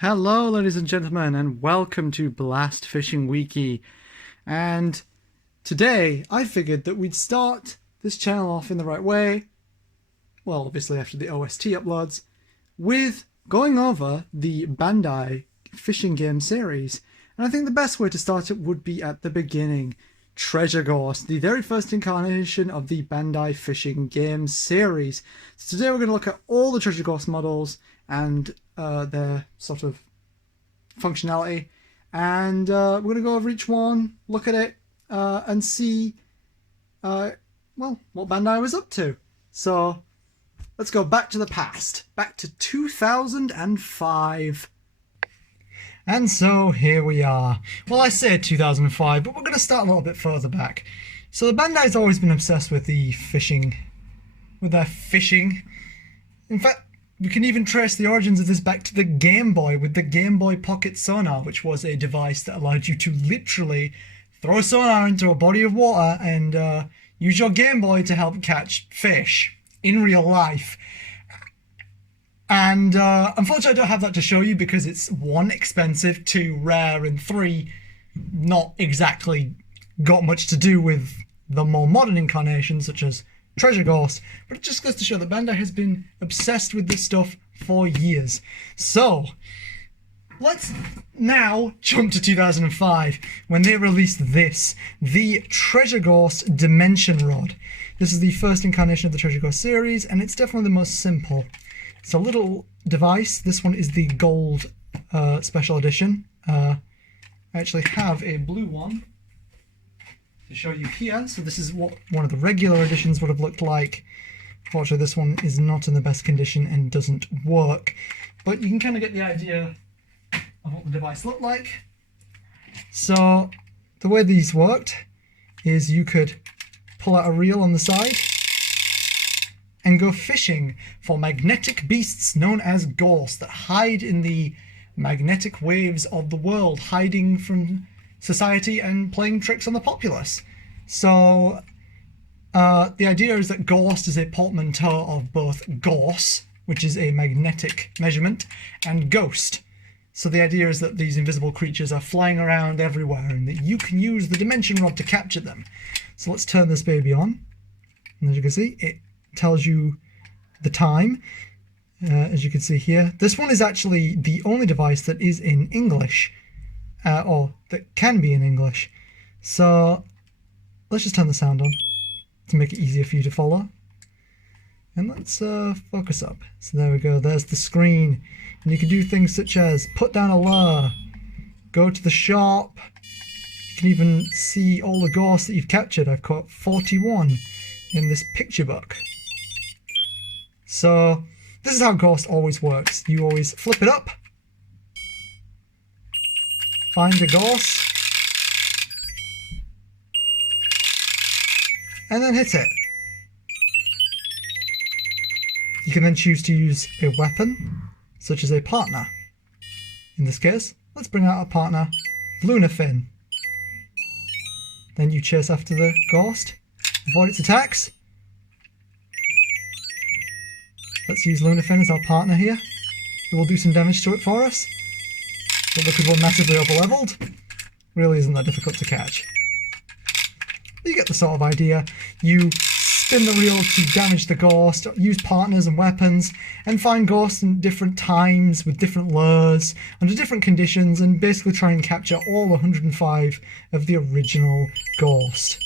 Hello, ladies and gentlemen, and welcome to Blast Fishing Wiki. And today I figured that we'd start this channel off in the right way, well, obviously after the OST uploads, with going over the Bandai fishing game series. And I think the best way to start it would be at the beginning. Treasure Gaust, the very first incarnation of the Bandai fishing game series. So today we're going to look at all the Treasure Gaust models and their sort of functionality, and we're going to go over each one, look at it, and see well, what Bandai was up to. So let's go back to the past, back to 2005. And so here we are. Well, I say 2005, but we're going to start a little bit further back. So the Bandai's always been obsessed with the fishing, with their fishing. In fact, we can even trace the origins of this back to the Game Boy, with the Game Boy Pocket Sonar, which was a device that allowed you to literally throw sonar into a body of water and use your Game Boy to help catch fish in real life. And unfortunately I don't have that to show you because it's 1, expensive, 2, rare, and 3, not exactly got much to do with the more modern incarnations such as Treasure Gaust, but it just goes to show that Bandai has been obsessed with this stuff for years. So let's now jump to 2005 when they released this, the Treasure Gaust Dimension Rod. This is the first incarnation of the Treasure Gaust series, and it's definitely the most simple. It's a little device. This one is the gold special edition. I actually have a blue one to show you here. So this is what one of the regular editions would have looked like. Unfortunately, this one is not in the best condition and doesn't work. But you can kind of get the idea of what the device looked like. So the way these worked is you could pull out a reel on the side and go fishing for magnetic beasts known as gausts that hide in the magnetic waves of the world, hiding from society and playing tricks on the populace. So the idea is that Gaust is a portmanteau of both Gauss, which is a magnetic measurement, and Ghost. So the idea is that these invisible creatures are flying around everywhere and that you can use the dimension rod to capture them. So let's turn this baby on. And as you can see, it tells you the time, as you can see here. This one is actually the only device that is in English, or that can be in English. So let's just turn the sound on to make it easier for you to follow. And let's focus up. So there we go, there's the screen. And you can do things such as put down a lure, go to the shop. You can even see all the gausts that you've captured. I've caught 41 in this picture book. So this is how Gaust always works. You always flip it up, find the Gaust, and then hit it. You can then choose to use a weapon, such as a partner. In this case, let's bring out a partner, Lunar Fin. Then you chase after the Gaust, avoid its attacks. Let's use Lunar Fin as our partner here. It will do some damage to it for us. But look at one massively over-leveled. Really isn't that difficult to catch. You get the sort of idea. You spin the reel to damage the Gaust, use partners and weapons, and find Gausts in different times with different lures, under different conditions, and basically try and capture all 105 of the original Gaust.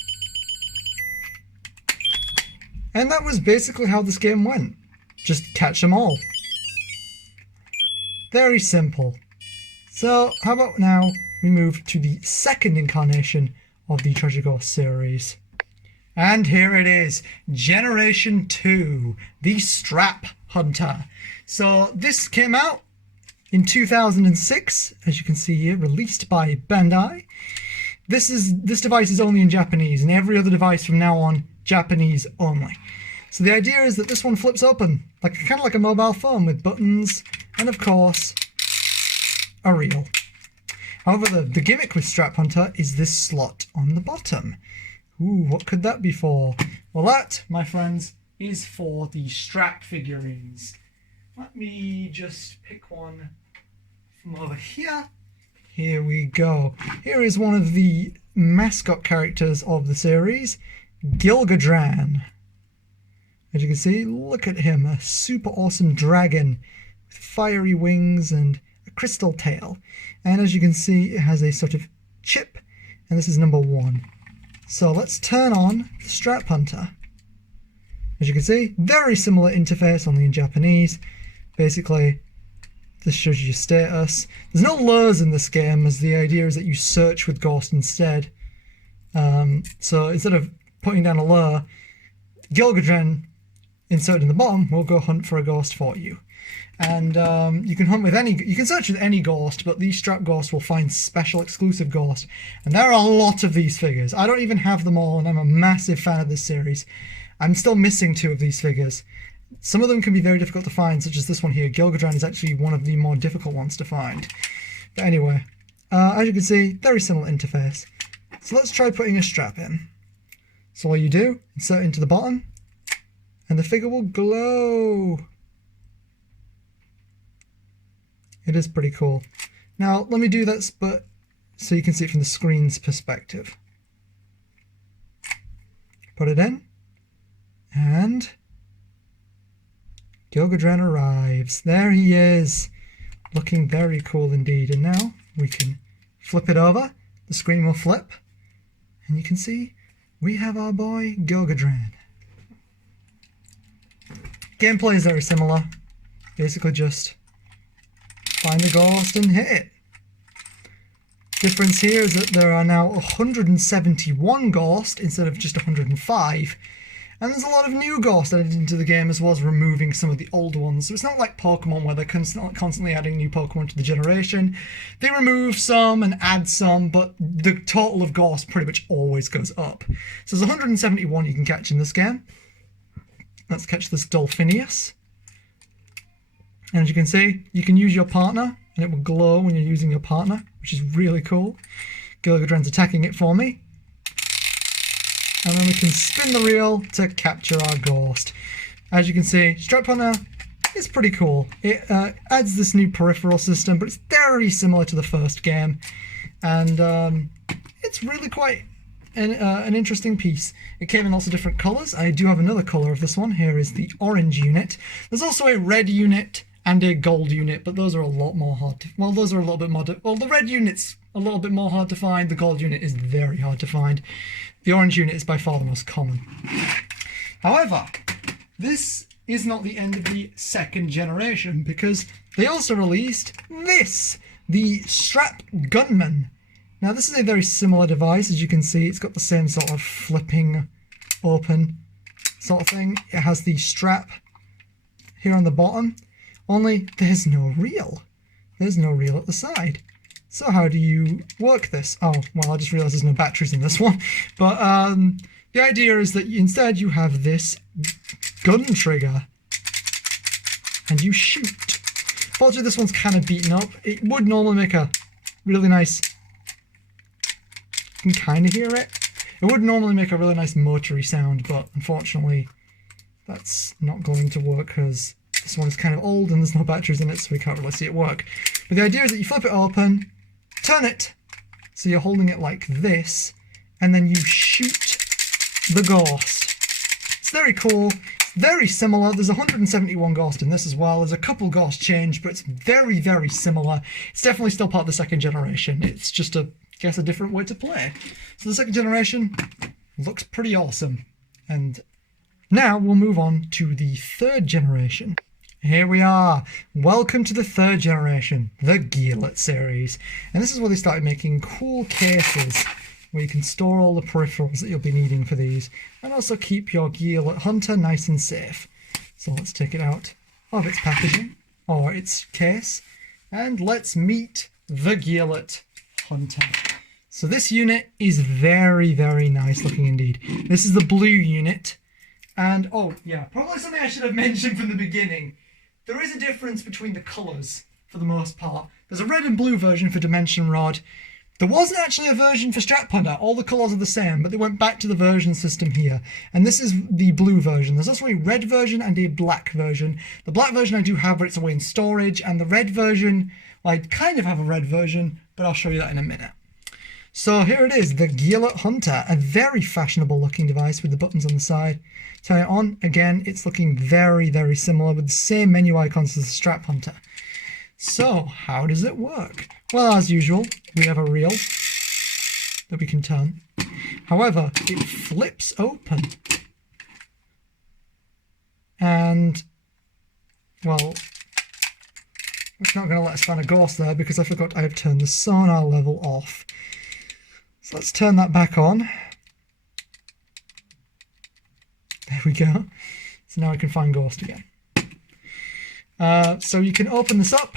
And that was basically how this game went. Just catch them all. Very simple. So how about now we move to the second incarnation of the Treasure Gaust series. And here it is, Generation 2, the Strap Hunter. So this came out in 2006, as you can see here, released by Bandai. This device is only in Japanese, and every other device from now on, Japanese only. So the idea is that this one flips open, kind of like a mobile phone with buttons and, of course, a reel. However, the gimmick with Strap Hunter is this slot on the bottom. Ooh, what could that be for? Well, that, my friends, is for the strap figurines. Let me just pick one from over here. Here we go. Here is one of the mascot characters of the series, Gilgadran. As you can see, look at him, a super awesome dragon with fiery wings and a crystal tail. And as you can see, it has a sort of chip, and this is number 1. So let's turn on the Strap Hunter. As you can see, very similar interface, only in Japanese. Basically, this shows you your status. There's no lures in this game, as the idea is that you search with Gaust instead. So instead of putting down a lure, Gilgadran inserted in the bottom will go hunt for a Gaust for you. And you can hunt with you can search with any Gaust, but these Strap Gausts will find special exclusive Gaust. And there are a lot of these figures. I don't even have them all, and I'm a massive fan of this series. I'm still missing 2 of these figures. Some of them can be very difficult to find, such as this one here. Gilgadran is actually one of the more difficult ones to find. But anyway, as you can see, very similar interface. So let's try putting a strap in. So all you do, insert into the bottom, and the figure will glow. It is pretty cool. Now, let me do this, but so you can see it from the screen's perspective. Put it in, and Gilgadran arrives. There he is, looking very cool indeed. And now we can flip it over. The screen will flip, and you can see we have our boy Gilgadran. Gameplay is very similar. Basically just find the Gaust and hit it. Difference here is that there are now 171 Gaust instead of just 105. And there's a lot of new Gaust added into the game, as well as removing some of the old ones. So it's not like Pokemon, where they're constantly adding new Pokemon to the generation. They remove some and add some, but the total of Gaust pretty much always goes up. So there's 171 you can catch in this game. Let's catch this Dolphinius. And as you can see, you can use your partner, and it will glow when you're using your partner, which is really cool. Gilgadran's attacking it for me. And then we can spin the reel to capture our Gaust. As you can see, Strap Hunter is pretty cool. It adds this new peripheral system, but it's very similar to the first game. And it's really quite an interesting piece. It came in lots of different colours. I do have another colour of this one. Here is the orange unit. There's also a red unit and a gold unit, but those are a lot more hard to... Well, those are a little bit more... Well, the red unit's a little bit more hard to find. The gold unit is very hard to find. The orange unit is by far the most common. However, this is not the end of the 2nd generation, because they also released this, the Strap Gunman. Now, this is a very similar device. As you can see, it's got the same sort of flipping open sort of thing. It has the strap here on the bottom, only there's no reel. There's no reel at the side. So how do you work this? Oh, well, I just realized there's no batteries in this one. But the idea is that instead you have this gun trigger and you shoot. Fortunately, this one's kind of beaten up. It would normally make a really nice... You can kind of hear it. It would normally make a really nice motory sound, but unfortunately that's not going to work because this one is kind of old and there's no batteries in it, so we can't really see it work. But the idea is that you flip it open, turn it so you're holding it like this, and then you shoot the Gaust. It's very cool. It's very similar. There's 171 Gaust in this as well. There's a couple Gaust changed, but it's very, very similar. It's definitely still part of the 2nd generation. It's just I guess a different way to play. So the 2nd generation looks pretty awesome. And now we'll move on to the 3rd generation. Here we are. Welcome to the 3rd generation, the Gearlet series. And this is where they started making cool cases where you can store all the peripherals that you'll be needing for these, and also keep your Gaust Hunter nice and safe. So let's take it out of its packaging, or its case, and let's meet the Gaust Hunter. So this unit is very, very nice looking indeed. This is the blue unit, and oh yeah, probably something I should have mentioned from the beginning. There is a difference between the colours, for the most part. There's a red and blue version for Dimension Rod. There wasn't actually a version for Strap Hunter. All the colours are the same, but they went back to the version system here. And this is the blue version. There's also a red version and a black version. The black version I do have, but it's away in storage. And the red version I kind of have a red version, but I'll show you that in a minute. So here it is, the Gaust Hunter, a very fashionable looking device with the buttons on the side. Turn it on, again, it's looking very, very similar with the same menu icons as the Strap Hunter. So, how does it work? Well, as usual, we have a reel that we can turn. However, it flips open. And, well, it's not going to let us find a Gaust there because I forgot I have turned the sonar level off. So let's turn that back on. There we go. So now I can find Gaust again. So you can open this up,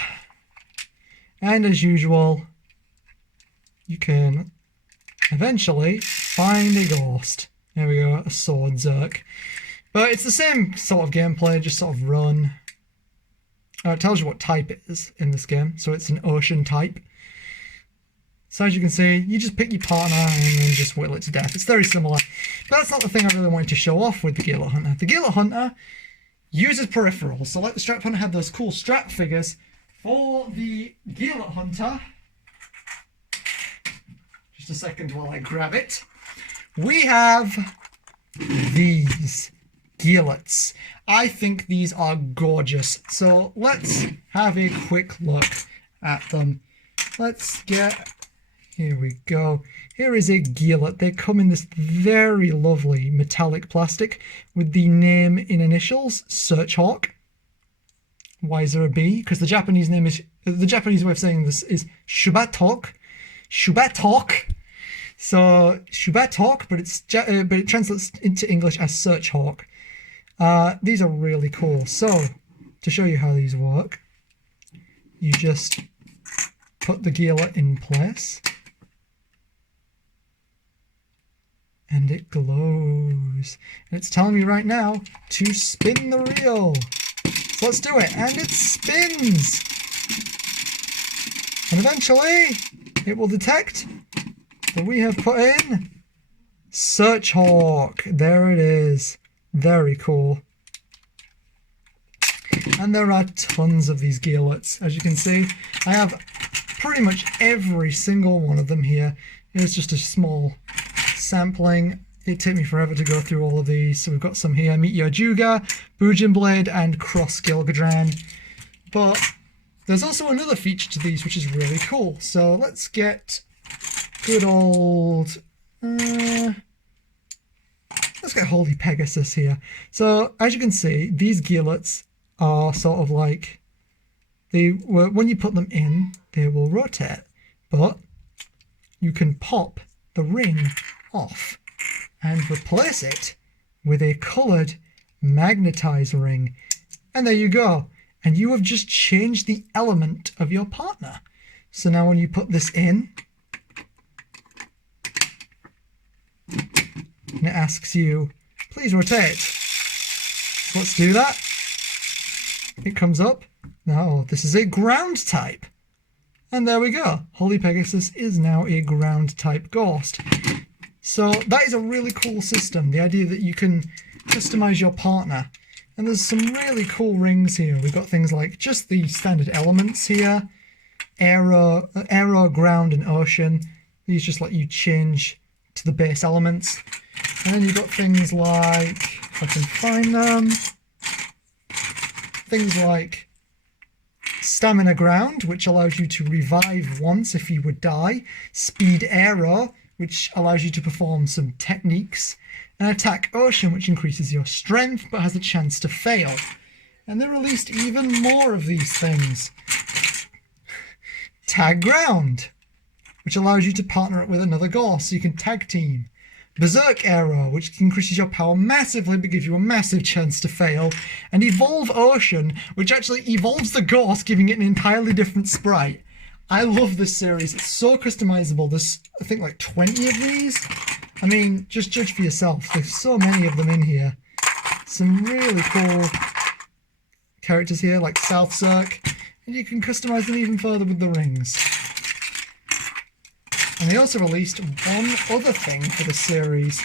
and as usual, you can eventually find a Gaust. There we go, a sword Zerk. But it's the same sort of gameplay, just sort of run. It tells you what type it is in this game, so it's an ocean type. So as you can see, you just pick your partner and then just whittle it to death. It's very similar. But that's not the thing I really wanted to show off with the Gaust Hunter. The Gaust Hunter uses peripherals. So like the Strap Hunter had those cool strap figures, for the Gaust Hunter, just a second while I grab it, we have these Gaults. I think these are gorgeous. So let's have a quick look at them. Let's get... Here we go. Here is a Gaust. They come in this very lovely metallic plastic with the name in initials, Searchhawk. Why is there a B? Because the Japanese name is, the Japanese way of saying this is Shubatok. Shubatok. So Shubatok, but it translates into English as Searchhawk. These are really cool. So to show you how these work, you just put the Gaust in place. And it glows. And it's telling me right now to spin the reel. So let's do it. And it spins. And eventually it will detect that we have put in Searchhawk. There it is. Very cool. And there are tons of these Gaults. As you can see, I have pretty much every single one of them here. Here's just a small sampling. It took me forever to go through all of these. So we've got some here, Meteor Juga, Gunblade, and Cross Gilgadran. But there's also another feature to these which is really cool. So let's get good old... let's get Holy Pegasus here. So as you can see, these Gaults are sort of like... when you put them in, they will rotate. But you can pop the ring off and replace it with a coloured magnetized ring, and there you go, and you have just changed the element of your partner. So now when you put this in and it asks you please rotate, so let's do that. It comes up, now this is a ground type. And there we go. Holy Pegasus is now a ground type Gaust. So that is a really cool system. The idea that you can customize your partner. And there's some really cool rings here. We've got things like just the standard elements here. Aero, ground, and ocean. These just let you change to the base elements. And then you've got things like, if I can find them, things like Stamina Ground, which allows you to revive once if you would die. Speed Aero, which allows you to perform some techniques. And Attack Ocean, which increases your strength but has a chance to fail. And they released even more of these things. Tag Ground, which allows you to partner it with another Gaust so you can tag team. Berserk Aero, which increases your power massively but gives you a massive chance to fail. And Evolve Ocean, which actually evolves the Gaust, giving it an entirely different sprite. I love this series. It's so customizable. There's, I think, like 20 of these. I mean, just judge for yourself. There's so many of them in here. Some really cool characters here, like South Zerk. And you can customize them even further with the rings. And they also released one other thing for the series,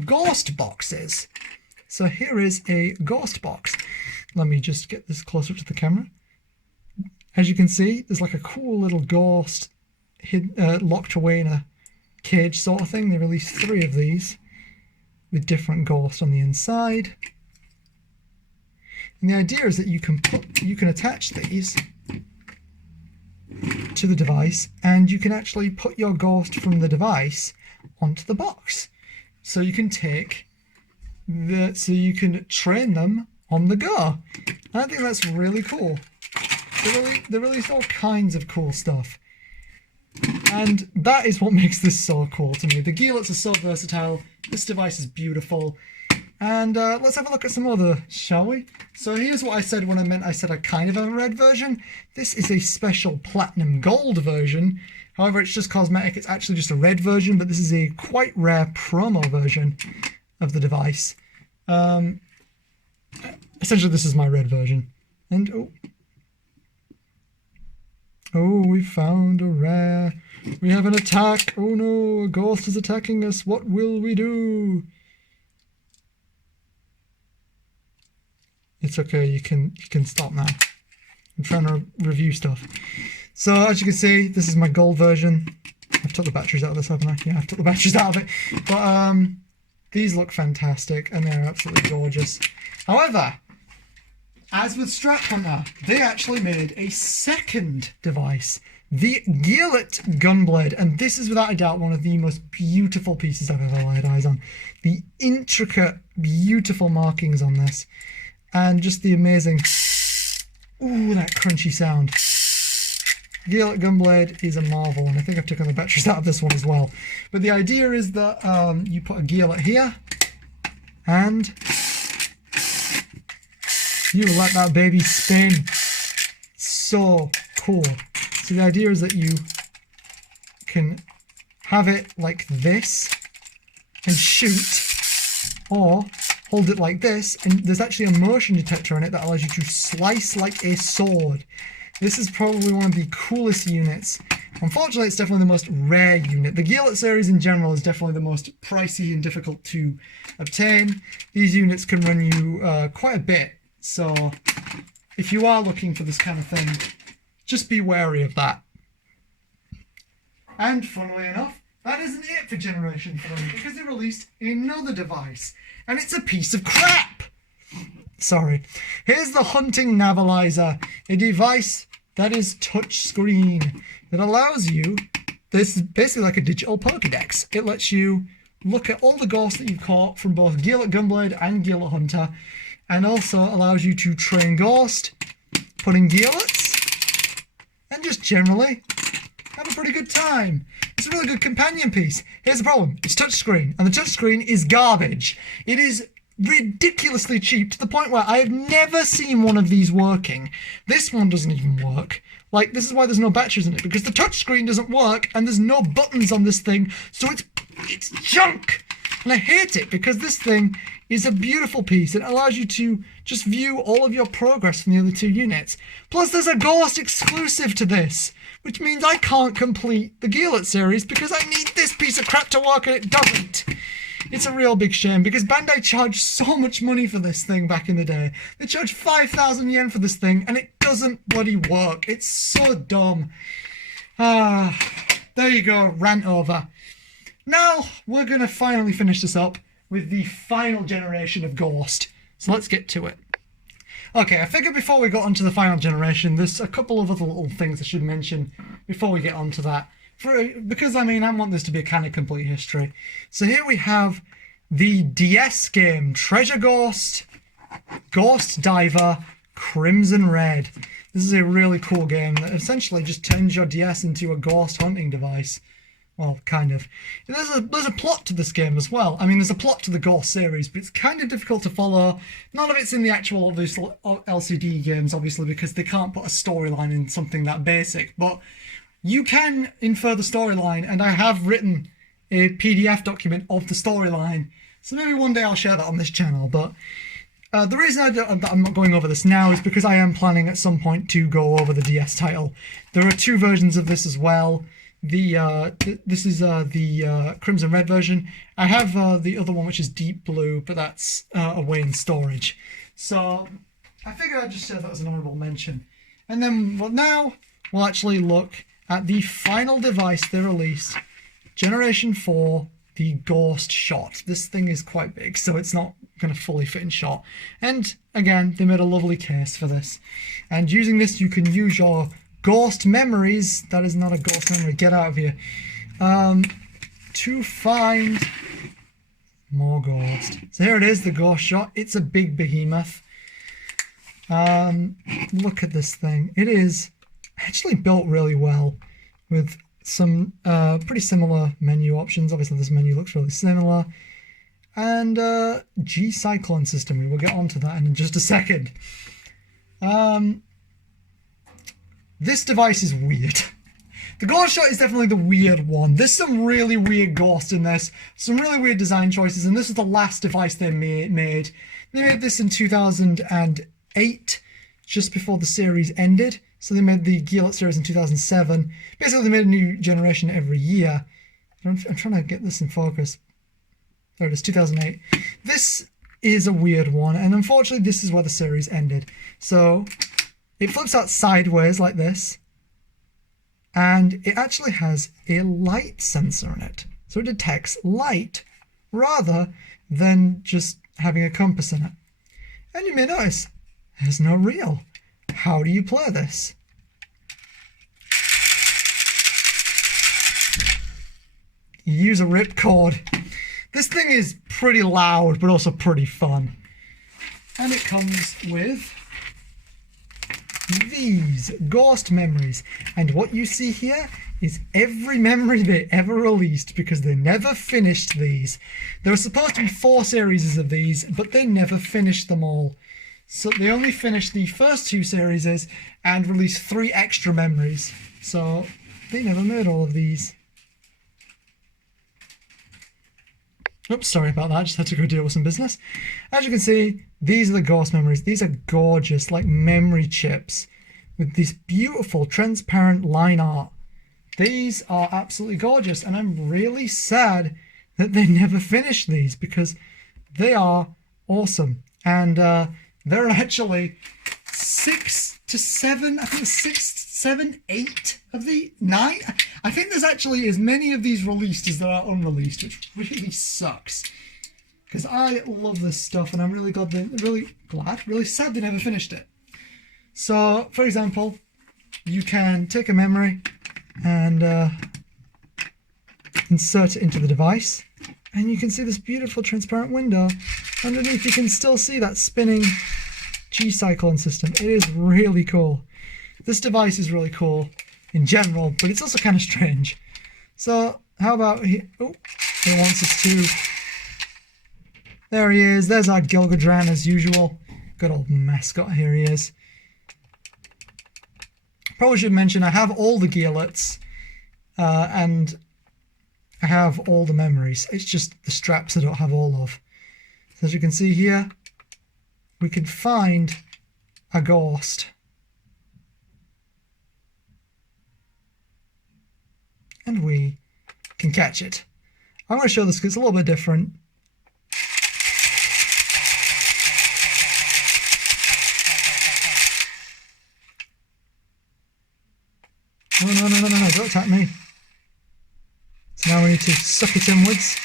Gaust boxes. So here is a Gaust box. Let me just get this closer to the camera. As you can see, there's like a cool little Gaust locked away in a cage sort of thing. They released 3 of these with different Gaust on the inside. And the idea is that you can attach these to the device, and you can actually put your Gaust from the device onto the box. So you can you can train them on the go. And I think that's really cool. They released all kinds of cool stuff. And that is what makes this so cool to me. The gearlets are so versatile. This device is beautiful. And let's have a look at some other, shall we? So here's what I said when I said I kind of have a red version. This is a special platinum gold version. However, it's just cosmetic. It's actually just a red version, but this is a quite rare promo version of the device. Essentially, this is my red version. And oh, we found a rare. We have an attack. Oh no, a Gaust is attacking us. What will we do? It's okay, you can stop now. I'm trying to review stuff. So as you can see, this is my gold version. I've took the batteries out of this, haven't I? Yeah, I've took the batteries out of it. But these look fantastic and they're absolutely gorgeous. However, as with Gaust Hunter, they actually made a second device, the Gaust Gunblade, and this is without a doubt one of the most beautiful pieces I've ever laid eyes on. The intricate, beautiful markings on this. And just the amazing, ooh, that crunchy sound. Gaust Gunblade is a marvel, and I think I've taken the batteries out of this one as well. But the idea is that you put a gearlet here, and you let that baby spin. So cool. So the idea is that you can have it like this and shoot, or hold it like this, and there's actually a motion detector in it that allows you to slice like a sword. This is probably one of the coolest units. Unfortunately, it's definitely the most rare unit. The gearlet series in general is definitely the most pricey and difficult to obtain. These units can run you quite a bit, so if you are looking for this kind of thing, just be wary of that. And funnily enough, that isn't it for Generation 3, because they released another device, and it's a piece of crap! Sorry. Here's the Hunting Navalizer, a device that is touchscreen, that allows you, this is basically like a digital Pokédex. It lets you look at all the Gausts that you've caught from both Gaust Gunblade and Gaust Hunter, and also allows you to train Gaust, put in gearlets, and just generally have a pretty good time. It's a really good companion piece. Here's the problem. It's touchscreen, and the touchscreen is garbage. It is ridiculously cheap to the point where I have never seen one of these working. This one doesn't even work. Like, this is why there's no batteries in it, because the touchscreen doesn't work, and there's no buttons on this thing, so it's junk. And I hate it, because this thing is a beautiful piece. It allows you to just view all of your progress from the other 2 units. Plus, there's a Gaust exclusive to this, which means I can't complete the Gearlet series because I need this piece of crap to work and it doesn't. It's a real big shame because Bandai charged so much money for this thing back in the day. They charged 5,000 yen for this thing and it doesn't bloody work. It's so dumb. There you go, rant over. Now we're going to finally finish this up with the final generation of Gaust. So let's get to it. Okay, I figured before we got onto the final generation, there's a couple of other little things I should mention before we get onto that. Because, I mean, I want this to be a kind of complete history. So here we have the DS game, Treasure Gaust, Gaust Diver, Crimson Red. This is a really cool game that essentially just turns your DS into a Gaust hunting device. Well, kind of. There's a plot to this game as well. I mean, there's a plot to the Gaust series, but it's kind of difficult to follow. None of it's in the actual LCD games, obviously, because they can't put a storyline in something that basic. But you can infer the storyline, and I have written a PDF document of the storyline. So maybe one day I'll share that on this channel. But the reason I'm not going over this now is because I am planning at some point to go over the DS title. There are 2 versions of this as well. This is the Crimson Red version. I have the other one, which is Deep Blue, but that's away in storage. So I figured I'd just share that as an honourable mention. And then now we'll actually look at the final device they released, Generation 4, the Gaust Shot. This thing is quite big, so it's not going to fully fit in shot. And again, they made a lovely case for this. And using this, you can use your Gaust memories, that is not a Gaust memory, get out of here, to find more Gaust. So here it is, the Gaust Shot. It's a big behemoth. Look at this thing. It is actually built really well with some pretty similar menu options. Obviously this menu looks really similar. And G-Cyclone system, we will get onto that in just a second. This device is weird. The Gaust Shot is definitely the weird one. There's some really weird Gaust in this, some really weird design choices, and this is the last device they made. They made this in 2008, just before the series ended. So they made the Gearlet series in 2007. Basically, they made a new generation every year. I'm trying to get this in focus. There it is, 2008. This is a weird one, and unfortunately, this is where the series ended. So it flips out sideways like this, and it actually has a light sensor in it. So it detects light rather than just having a compass in it. And you may notice, there's no reel. How do you play this? You use a ripcord. This thing is pretty loud, but also pretty fun. And it comes with these Gaust memories. And what you see here is every memory they ever released, because they never finished these. There were supposed to be 4 series of these, but they never finished them all. So they only finished the first 2 series and released 3 extra memories. So they never made all of these. Oops, sorry about that. I just had to go deal with some business. As you can see, these are the Gaust memories. These are gorgeous, like memory chips with this beautiful transparent line art. These are absolutely gorgeous, and I'm really sad that they never finished these because they are awesome. And there are actually 6 to 7, I think 6, 7, 8 of the 9. I think there's actually as many of these released as there are unreleased, which really sucks. Because I love this stuff, and I'm really glad, really sad they never finished it. So, for example, you can take a memory and insert it into the device, and you can see this beautiful transparent window. Underneath, you can still see that spinning G-Cyclone system. It is really cool. This device is really cool in general, but it's also kind of strange. So how about he? Oh, it wants us to. There he is. There's our Gilgadran as usual. Good old mascot. Here he is. Probably should mention I have all the gearlets, and I have all the memories. It's just the straps I don't have all of. So as you can see here, we can find a Gaust. And we can catch it. I'm going to show this because it's a little bit different. No, don't attack me. So now we need to suck it inwards.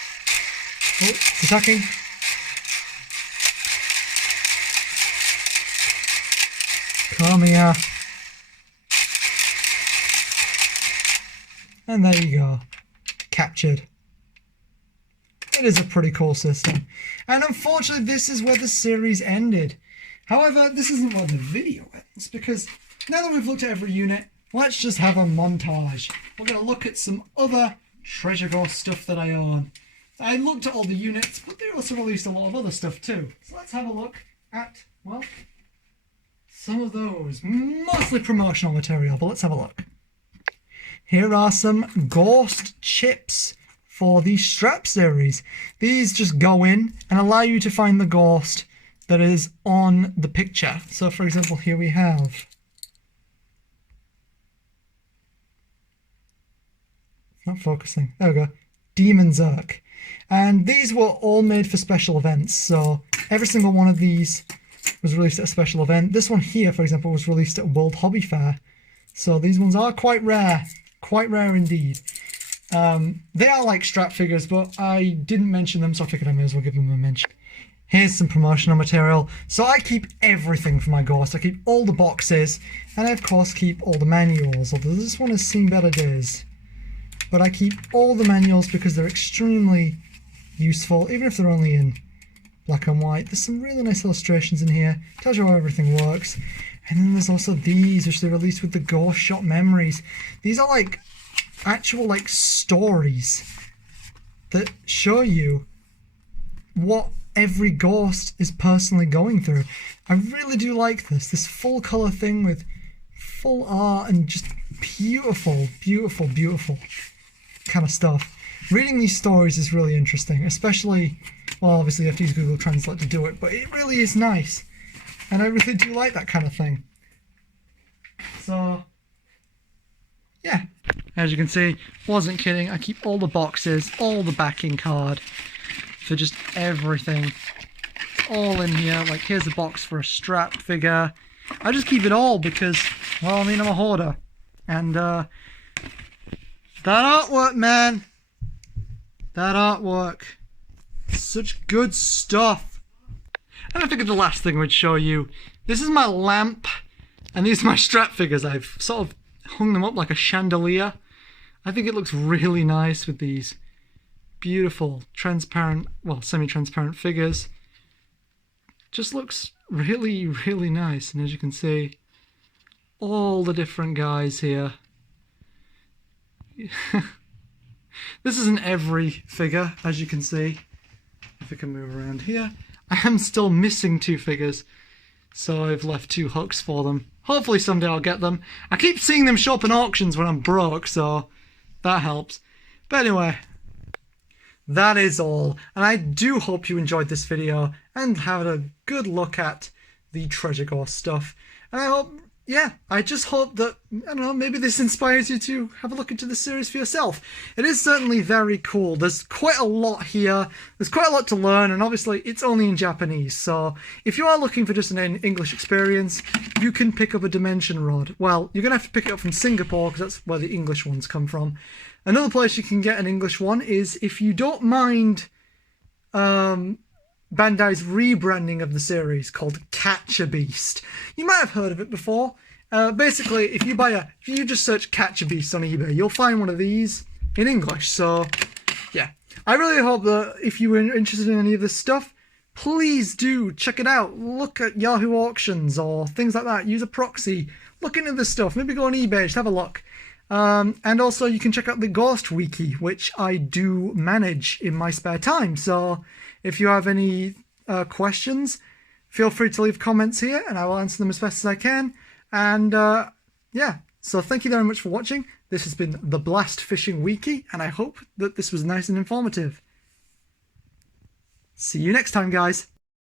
Oh, it's attacking. Come here. And there you go. Captured. It is a pretty cool system. And unfortunately, this is where the series ended. However, this isn't where the video ends, because now that we've looked at every unit, let's just have a montage. We're going to look at some other Treasure Gaust stuff that I own. I looked at all the units, but they also released a lot of other stuff too. So let's have a look at, well, some of those. Mostly promotional material, but let's have a look. Here are some Gaust chips for the strap series. These just go in and allow you to find the Gaust that is on the picture. So for example, here we have not focusing. There we go. Demon Zerk. And these were all made for special events. So every single one of these was released at a special event. This one here, for example, was released at World Hobby Fair. So these ones are quite rare indeed. They are like strap figures, but I didn't mention them, so I figured I may as well give them a mention. Here's some promotional material. So I keep everything for my Gaust. I keep all the boxes, and I of course keep all the manuals, although this one has seen better days. But I keep all the manuals because they're extremely useful, even if they're only in black and white. There's some really nice illustrations in here. Tells you how everything works. And then there's also these, which they released with the Gaust Shop Memories. These are like actual like stories that show you what every Gaust is personally going through. I really do like this full color thing with full art and just beautiful kind of stuff. Reading these stories is really interesting, especially, well, obviously you have to use Google Translate to do it, but it really is nice, and I really do like that kind of thing. So yeah, as you can see, wasn't kidding. I keep all the boxes, all the backing card for just everything, all in here. Like, here's a box for a strap figure. I just keep it all because, well, I mean, I'm a hoarder. And that artwork, man, that artwork, such good stuff. And I figured the last thing we'd show you, this is my lamp, and these are my strap figures. I've sort of hung them up like a chandelier. I think it looks really nice with these beautiful transparent, well, semi-transparent figures. Just looks really nice. And as you can see, all the different guys here. This isn't every figure, as you can see. If I can move around here, I am still missing 2 figures, so I've left 2 hooks for them. Hopefully someday I'll get them. I keep seeing them show up in auctions when I'm broke, so that helps. But anyway, that is all, and I do hope you enjoyed this video and had a good look at the Treasure Gaust stuff. And I hope, yeah, I just hope that, I don't know, maybe this inspires you to have a look into the series for yourself. It is certainly very cool. There's quite a lot here. There's quite a lot to learn, and obviously it's only in Japanese. So if you are looking for just an English experience, you can pick up a Dimension rod. Well, you're going to have to pick it up from Singapore because that's where the English ones come from. Another place you can get an English one is if you don't mind Bandai's rebranding of the series called Catch a Beast. You might have heard of it before. Basically, if you just search Catch a Beast on eBay, you'll find one of these in English. So, yeah. I really hope that if you were interested in any of this stuff, please do check it out. Look at Yahoo Auctions or things like that. Use a proxy. Look into this stuff. Maybe go on eBay, just have a look. And also you can check out the Gaust Wiki, which I do manage in my spare time. So if you have any questions, feel free to leave comments here and I will answer them as best as I can. And yeah, so thank you very much for watching. This has been the Blast Fishing Wiki, and I hope that this was nice and informative. See you next time, guys.